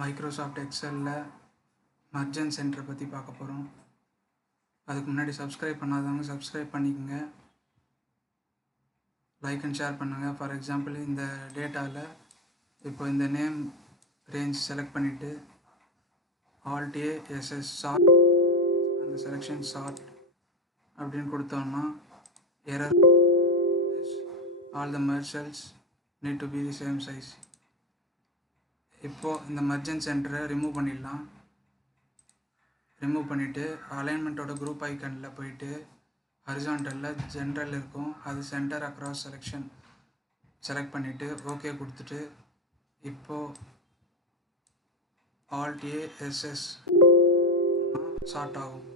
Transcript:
Microsoft எக்ஸலில் merge and சென்டரை பற்றி பார்க்க போகிறோம். அதுக்கு முன்னாடி சப்ஸ்கிரைப் பண்ணாதவங்க சப்ஸ்கிரைப் பண்ணிக்கோங்க, லைக் அண்ட் ஷேர் பண்ணுங்கள். ஃபார் எக்ஸாம்பிள் இந்த டேட்டாவில் இப்போ இந்த நேம் ரேஞ்ச் செலக்ட் பண்ணிவிட்டு Alt+A+SS சார்ட் அந்த செலெக்ஷன் சார்ட் அப்படின்னு கொடுத்தோம்னா error all the merge cells need to be the same size. இப்போது இந்த மர்ஜ் அண்ட் சென்டரை ரிமூவ் பண்ணிடலாம். ரிமூவ் பண்ணிவிட்டு அலைன்மெண்ட்டோட குரூப் ஐக்கனில் போயிட்டு ஹரிசாண்டலில் ஜென்ரல் இருக்கும், அது சென்டர் அக்ராஸ் செலெக்ஷன் செலக்ட் பண்ணிவிட்டு ஓகே கொடுத்துட்டு இப்போது Alt+A+SS சார்ட் ஆகும்.